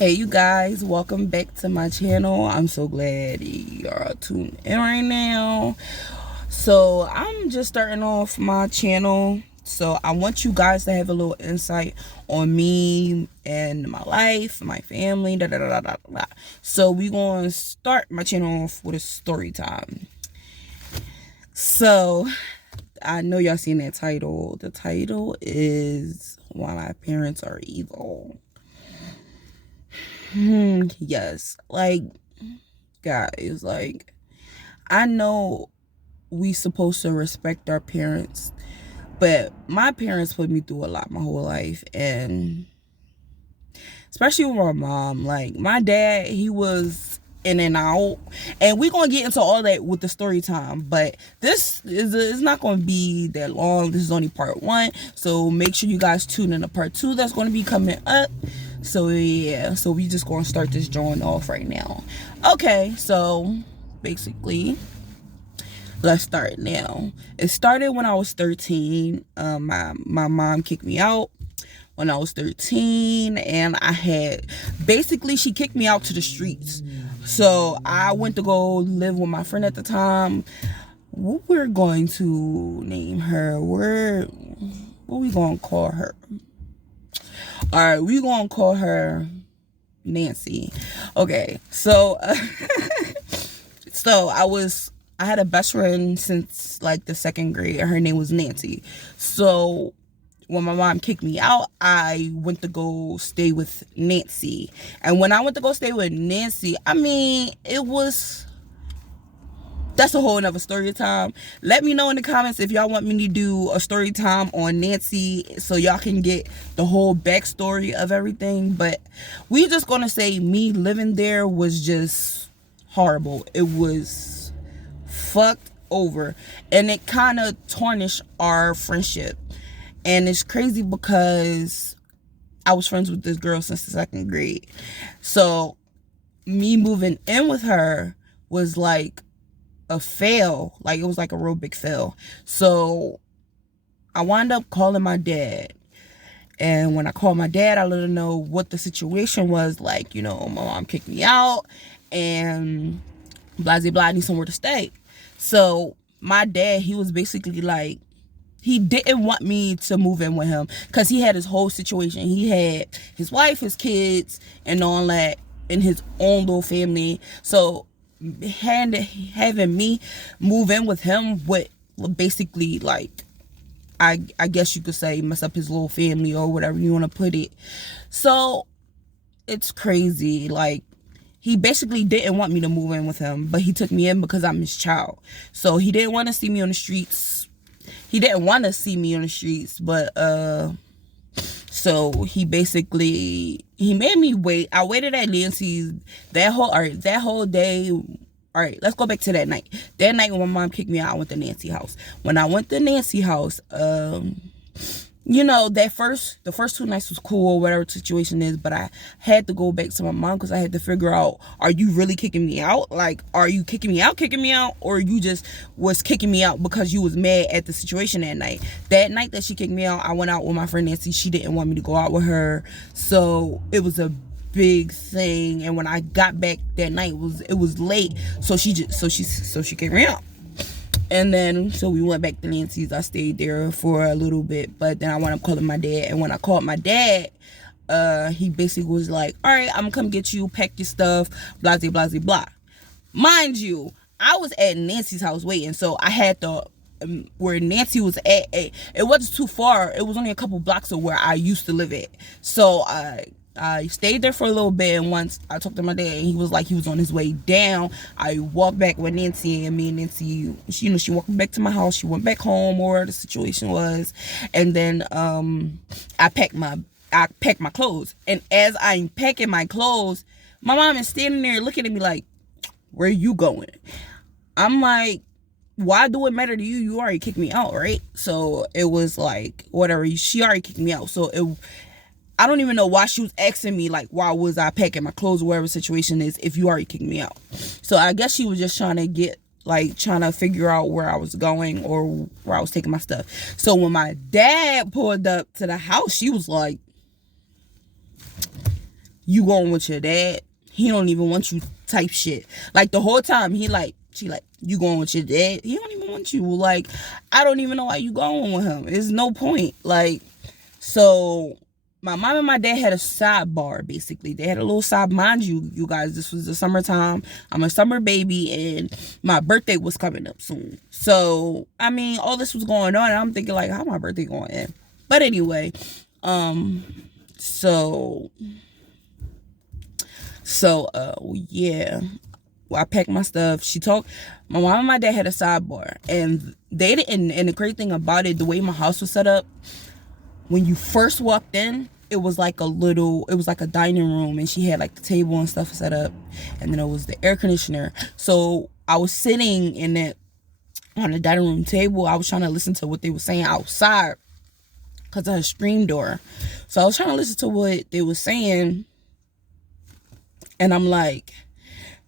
Hey you guys, welcome back to my channel. I'm so glad you are tuned in right now. So I'm just starting off my channel, so I want you guys to have a little insight on me and my life, my family, da da da da da da. So we gonna start my channel off with a story time. So I know y'all seen that title. The title is Why My Parents Are Evil. Yes, like, guys, like, I know we supposed to respect our parents, but my parents put me through a lot my whole life, and especially with my mom. Like, my dad, he was in and out, and we're gonna get into all that with the story time, but this is not gonna be that long. This is only part one, so make sure you guys tune in to part two that's gonna be coming up. So yeah, so we just gonna start this drawing off right now. Okay, so basically, let's start now. It started when I was 13. My mom kicked me out when I was 13, and she kicked me out to the streets. So I went to go live with my friend at the time. What we're going to name her? What we gonna call her? All right, we gonna call her Nancy. Okay, so so I had a best friend since like the second grade, and her name was Nancy. So when my mom kicked me out, I went to go stay with Nancy. And when I went to go stay with Nancy, I mean, that's a whole nother story time. Let me know in the comments if y'all want me to do a story time on Nancy, so y'all can get the whole backstory of everything. But we just gonna say me living there was just horrible. It was fucked over, and it kind of tarnished our friendship. And it's crazy because I was friends with this girl since the second grade. So me moving in with her was like a fail. Like, it was like a real big fail. So I wound up calling my dad. And when I called my dad, I let him know what the situation was. Like, my mom kicked me out, and blah, blah, blah, I need somewhere to stay. So my dad, he was basically like, he didn't want me to move in with him because he had his whole situation. He had his wife, his kids, and all that in his own little family. So having me move in with him would basically, like, I guess you could say, mess up his little family or whatever you want to put it. So it's crazy. Like, he basically didn't want me to move in with him, but he took me in because I'm his child. So he didn't want to see me on the streets. But so he made me wait. I waited at Nancy's that whole day. All right, let's go back to that night. That night when my mom kicked me out, I went to Nancy's house. When I went to Nancy's house, the first 2 nights was cool, or whatever the situation is, but I had to go back to my mom because I had to figure out, are you really kicking me out? Like, are you kicking me out, or you just was kicking me out because you was mad at the situation that night? That night that she kicked me out, I went out with my friend Nancy. She didn't want me to go out with her, so it was a big thing. And when I got back that night, it was late, so she kicked me out. And then, so we went back to Nancy's. I stayed there for a little bit, but then I wound up calling my dad. And when I called my dad, he basically was like, all right, I'm gonna come get you, pack your stuff, blah, blah, blah, blah. Mind you, I was at Nancy's house waiting, so I had to, where Nancy was at, it wasn't too far. It was only a couple blocks of where I used to live at. So I stayed there for a little bit, and once I talked to my dad, and he was like, he was on his way down. I walked back with Nancy, and me and Nancy, she walked back to my house. She went back home, or the situation was, and then I packed my clothes. And as I'm packing my clothes, my mom is standing there looking at me like, where are you going? I'm like, why do it matter to you? You already kicked me out, right? So it was like, whatever. She already kicked me out. So I don't even know why she was asking me, like, why was I packing my clothes or whatever the situation is if you already kicked me out. So I guess she was just trying to figure out where I was going or where I was taking my stuff. So when my dad pulled up to the house, she was like, you going with your dad? He don't even want you type shit. Like the whole time she like, you going with your dad? He don't even want you. Like, I don't even know why you going with him. There's no point. Like, so my mom and my dad had a sidebar, basically. They had a little side, mind you, you guys, this was the summertime. I'm a summer baby, and my birthday was coming up soon. So, I mean, all this was going on, and I'm thinking, like, how my birthday going in? But anyway, yeah. Well, I packed my stuff. My mom and my dad had a sidebar, and they didn't, and the crazy thing about it, the way my house was set up, when you first walked in, it was like a dining room, and she had like the table and stuff set up, and then it was the air conditioner. So I was sitting on the dining room table. I was trying to listen to what they were saying outside because of her screen door. So I was trying to listen to what they were saying, and I'm like,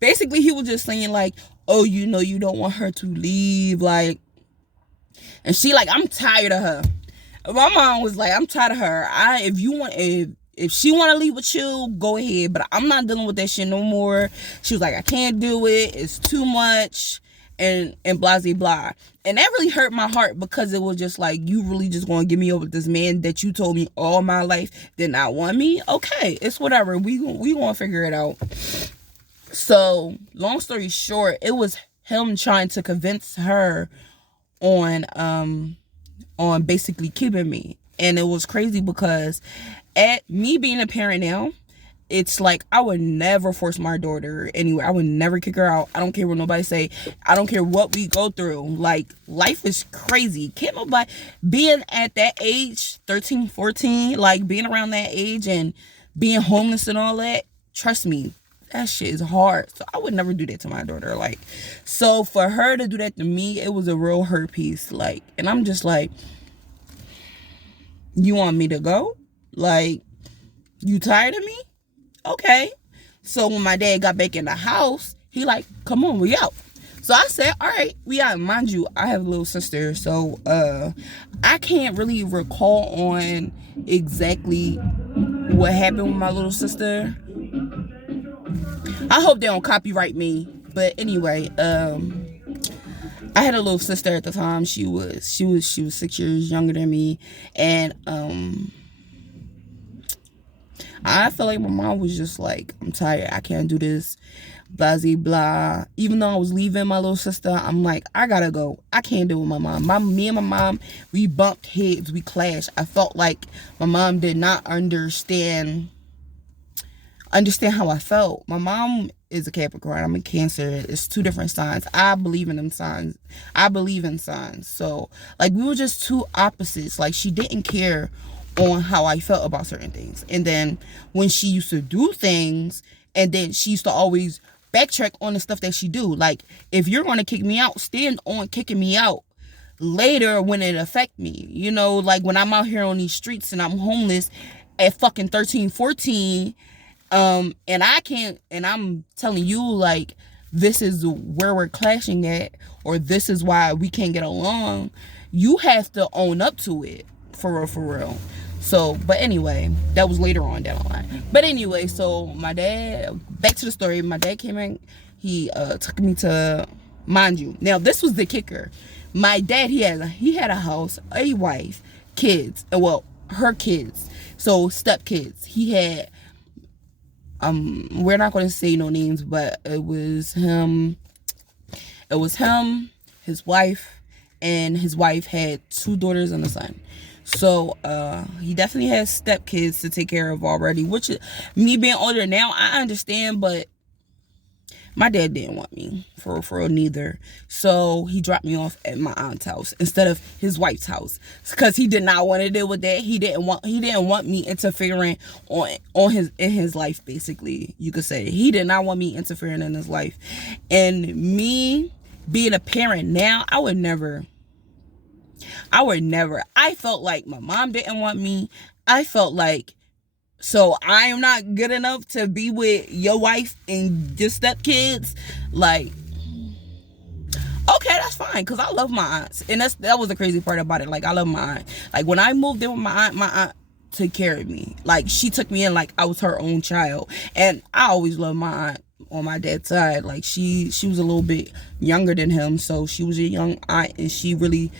basically he was just saying like, oh, you know, you don't want her to leave, like, and she like, I'm tired of her. My mom was like, I'm tired of her. If she want to leave with you, go ahead. But I'm not dealing with that shit no more. She was like, I can't do it. It's too much. And blah, blah, blah. And that really hurt my heart, because it was just like, you really just going to give me over to this man that you told me all my life did not want me? Okay, it's whatever. We going to figure it out. So, long story short, it was him trying to convince her on basically keeping me. And it was crazy because at me being a parent now, it's like I would never force my daughter anywhere. I would never kick her out. I don't care what nobody say. I don't care what we go through. Like, life is crazy. Can't nobody, being at that age, 13, 14, like being around that age and being homeless and all that, trust me, that shit is hard. So I would never do that to my daughter. Like, so for her to do that to me, it was a real hurt piece. Like, and I'm just like, you want me to go? Like, you tired of me? Okay. So when my dad got back in the house, he like, come on, we out. So I said, all right, we out. Mind you, I have a little sister, so I can't really recall on exactly what happened with my little sister. I hope they don't copyright me. But anyway, I had a little sister at the time. She was 6 years younger than me, and I feel like my mom was just like, I'm tired, I can't do this, blah, blah, blah. Even though I was leaving my little sister, I'm like, I gotta go. I can't deal with my mom. Me and my mom, we bumped heads, we clashed. I felt like my mom did not understand how I felt. My mom is a Capricorn. I'm a Cancer. It's two different signs. I believe in them signs. I believe in signs. So, like, we were just two opposites. Like, she didn't care on how I felt about certain things. And then when she used to do things, and then she used to always backtrack on the stuff that she do. Like, if you're going to kick me out, stand on kicking me out later when it affect me. You know, like when I'm out here on these streets and I'm homeless at fucking 13, 14, and I can't, and I'm telling you, like, this is where we're clashing at, or this is why we can't get along. You have to own up to it, for real, for real. So, but anyway, that was later on down the line. But anyway, so my dad, back to the story, my dad came in, he took me to, mind you, now this was the kicker. My dad, he had a house, a wife, kids, well, her kids, so stepkids. He had, we're not going to say no names, but it was him, his wife, and his wife had 2 daughters and a son. So he definitely has stepkids to take care of already, which is, me being older now, I understand, but my dad didn't want me for real neither. So he dropped me off at my aunt's house instead of his wife's house, because he did not want to deal with that. He didn't want me interfering in his life, basically, you could say. He did not want me interfering in his life. And me being a parent now, I would never. I felt like my mom didn't want me. I felt like, so I am not good enough to be with your wife and your stepkids. Like, okay, that's fine, because I love my aunts. And that was the crazy part about it. Like, I love my aunt. Like, when I moved in with my aunt, took care of me. Like, she took me in like I was her own child. And I always loved my aunt on my dad's side. Like, she was a little bit younger than him, so she was a young aunt, and she really,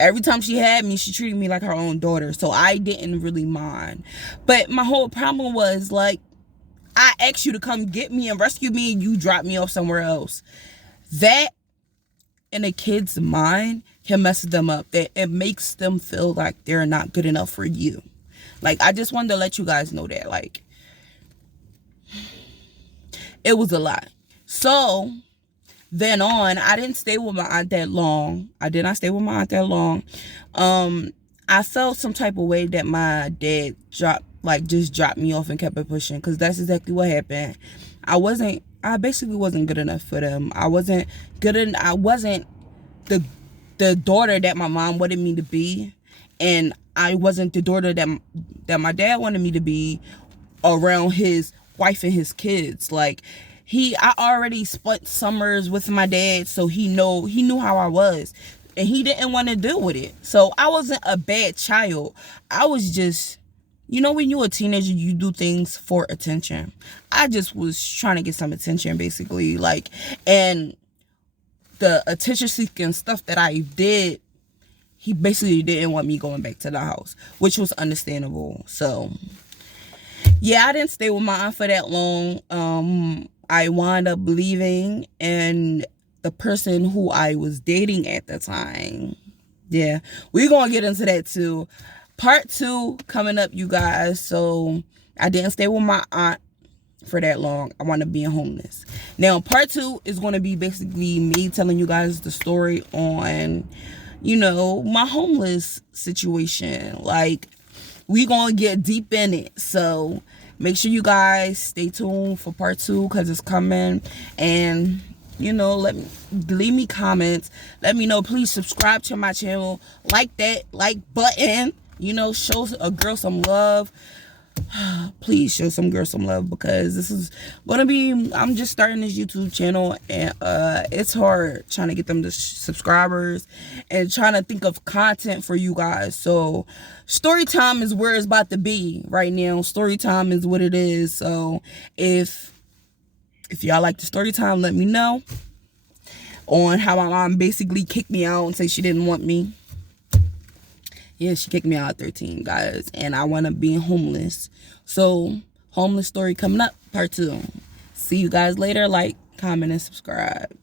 every time she had me, she treated me like her own daughter. So I didn't really mind. But my whole problem was, like, I asked you to come get me and rescue me, and you dropped me off somewhere else. That, in a kid's mind, can mess them up. That it makes them feel like they're not good enough for you. Like, I just wanted to let you guys know that. Like, it was a lot. So then on, I didn't stay with my aunt that long. I did not stay with my aunt that long. I felt some type of way that my dad just dropped me off and kept it pushing, because that's exactly what happened. I basically wasn't good enough for them. I wasn't the daughter that my mom wanted me to be, and I wasn't the daughter that my dad wanted me to be around his wife and his kids. Like, I already spent summers with my dad, so he knew how I was, and he didn't want to deal with it. So I wasn't a bad child. I was just, when you're a teenager, you do things for attention. I just was trying to get some attention, basically. Like, and the attention seeking stuff that I did, he basically didn't want me going back to the house, which was understandable. So yeah, I didn't stay with my aunt for that long. I wound up leaving, and the person who I was dating at the time, yeah, we're gonna get into that too. Part 2 coming up, you guys. So I didn't stay with my aunt for that long. I wound up being homeless. Now, part 2 is going to be basically me telling you guys the story on, my homeless situation. Like, we gonna get deep in it. So make sure you guys stay tuned for part 2, because it's coming. And leave me comments. Let me know. Please subscribe to my channel. Like that like button. Show a girl some love. Please show some girls some love, because this is gonna be, I'm just starting this YouTube channel, and it's hard trying to get them to subscribers and trying to think of content for you guys. So story time is where it's about to be right now. Story time is what it is. So if y'all like the story time, let me know on how my mom basically kicked me out and said she didn't want me. Yeah, she kicked me out at 13, guys. And I wound up being homeless. So, homeless story coming up, part 2. See you guys later. Like, comment, and subscribe.